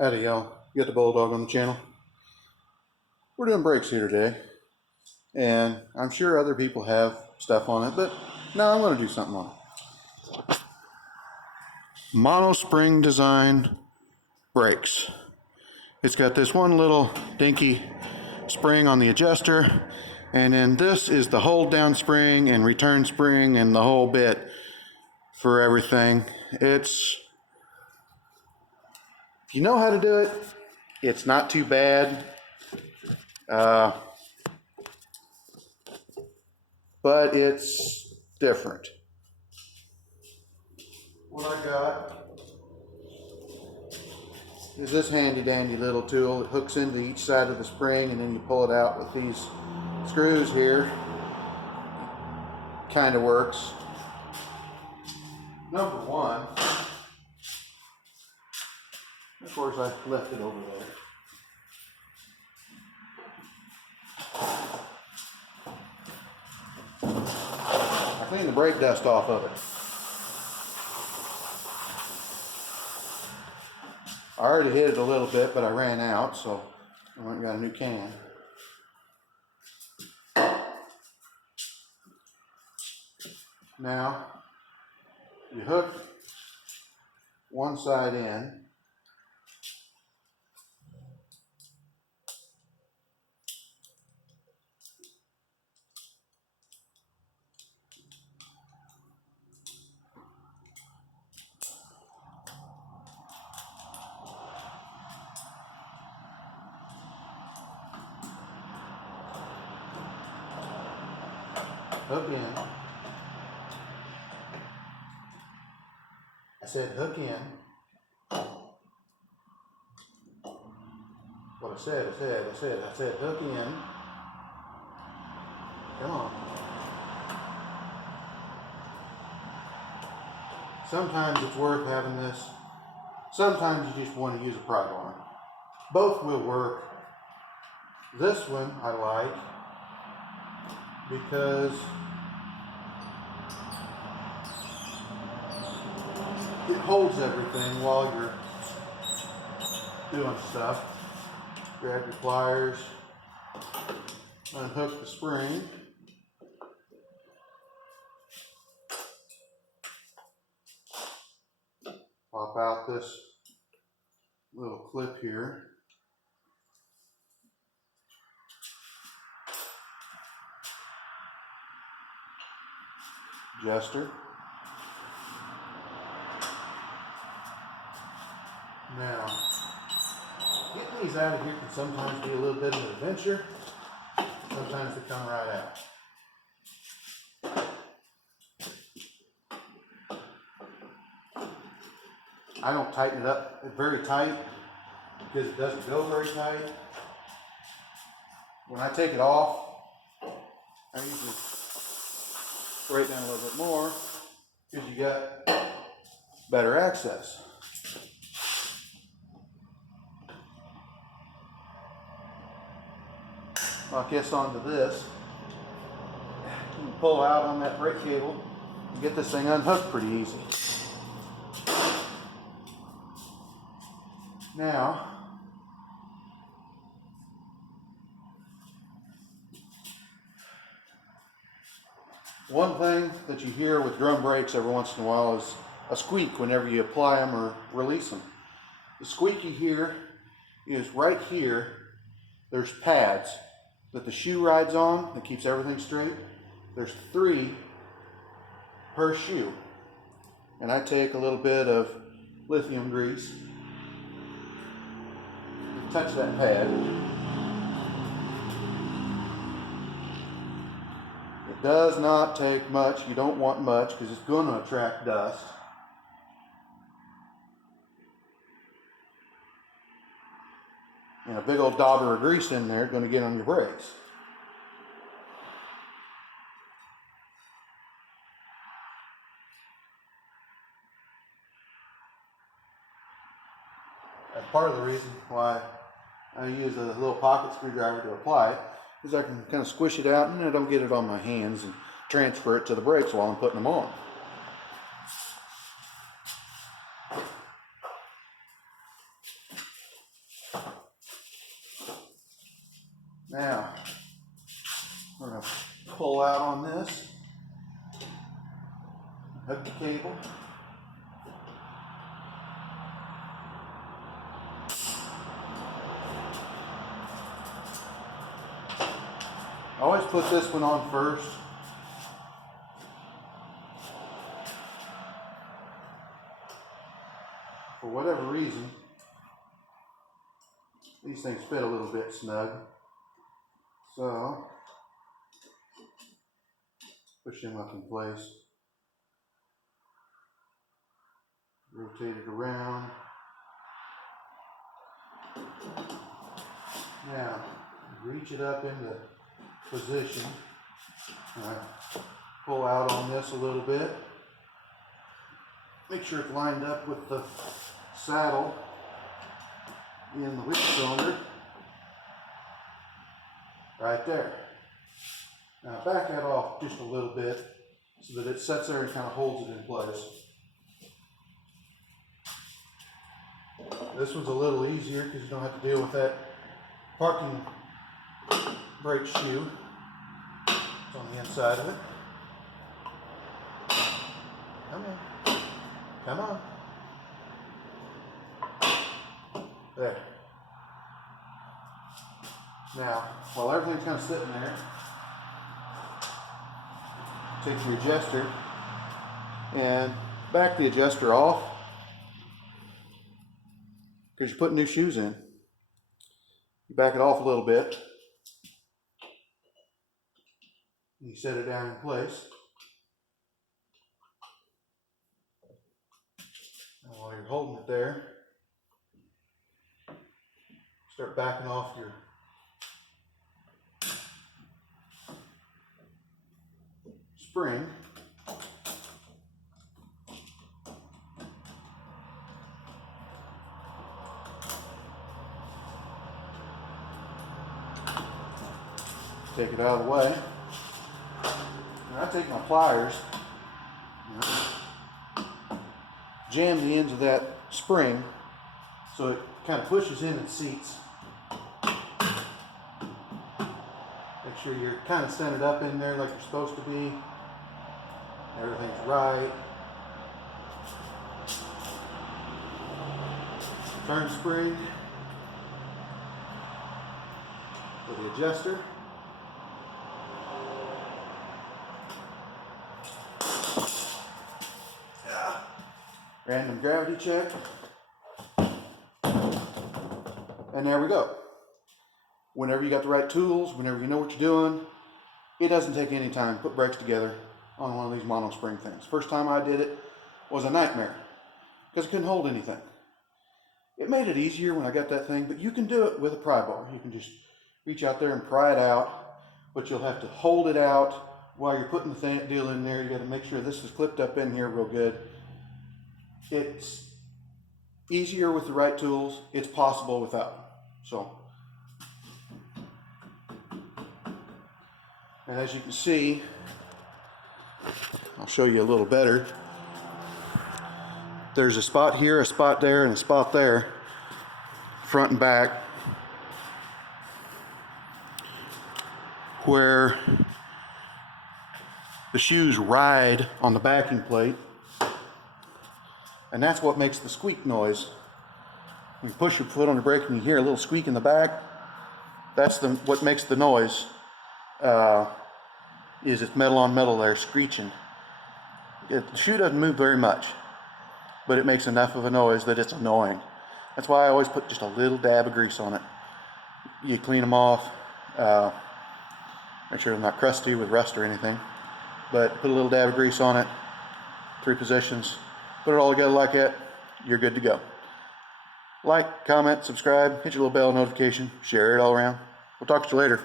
Howdy y'all, you got the Bulldog on the channel. We're doing brakes here today, and I'm sure other people have stuff on it, but no, I'm going to do something on it. Mono spring design brakes. It's got this one little dinky spring on the adjuster, and then this is the hold down spring and return spring and the whole bit for everything. If you know how to do it, it's not too bad. But it's different. What I got is this handy dandy little tool. It hooks into each side of the spring, and then you pull it out with these screws here. Kind of works. Number one, of course I left it over there. I cleaned the brake dust off of it. I already hit it a little bit, but I ran out, so I went and got a new can. Now, you hook one side in. Hook in. I said hook in. What I said hook in. Come on. Sometimes it's worth having this. Sometimes you just want to use a pry bar. Both will work. This one I like because it holds everything while you're doing stuff. Grab your pliers, unhook the spring. Pop out this little clip here. Adjuster. Now, getting these out of here can sometimes be a little bit of an adventure. Sometimes they come right out. I don't tighten it up very tight because it doesn't go very tight. When I take it off, I usually spray it down a little bit more because you got better access. Lock this onto this. You can pull out on that brake cable and get this thing unhooked pretty easy. Now, one thing that you hear with drum brakes every once in a while is a squeak whenever you apply them or release them. The squeak you hear is right here. There's pads that the shoe rides on that keeps everything straight. There's 3 per shoe. And I take a little bit of lithium grease, touch that pad. It does not take much. You don't want much because it's going to attract dust. And a big old dauber of grease in there is going to get on your brakes. That's part of the reason why I use a little pocket screwdriver to apply it, is I can kind of squish it out and I don't get it on my hands and transfer it to the brakes while I'm putting them on. pull out on this, hook the cable. I always put this one on first. For whatever reason, these things fit a little bit snug. So, push them up in place. Rotate it around. Now, reach it up into position. Pull out on this a little bit. Make sure it's lined up with the saddle in the wheel cylinder. Right there. Now back that off just a little bit so that it sets there and kind of holds it in place. This one's a little easier because you don't have to deal with that parking brake shoe. It's on the inside of it. Come on. Come on. There. Now, while everything's kind of sitting there, take your adjuster and back the adjuster off because you're putting new shoes in. You back it off a little bit. You set it down in place. And while you're holding it there, start backing off your spring. Take it out of the way. And I take my pliers, jam the ends of that spring so it kind of pushes in and seats. Make sure you're kind of centered up in there like you're supposed to be. Everything's right. Turn spring with the adjuster. Random gravity check. And there we go. Whenever you got the right tools, whenever you know what you're doing, it doesn't take any time to put brakes together on one of these mono spring things. First time I did it was a nightmare because I couldn't hold anything. It made it easier when I got that thing, but you can do it with a pry bar. You can just reach out there and pry it out, but you'll have to hold it out while you're putting the deal in there. You got to make sure this is clipped up in here real good. It's easier with the right tools. It's possible without. So, and as you can see, I'll show you a little better. There's a spot here, a spot there, and a spot there, front and back, where the shoes ride on the backing plate. And that's what makes the squeak noise. When you push your foot on the brake and you hear a little squeak in the back, that's what makes the noise. Is it's metal on metal there screeching. The shoe doesn't move very much, but it makes enough of a noise that it's annoying. That's why I always put just a little dab of grease on it. You clean them off, make sure they're not crusty with rust or anything, but put a little dab of grease on it, 3 positions. Put it all together like that, you're good to go. Like, comment, subscribe, hit your little bell notification, share it all around. We'll talk to you later.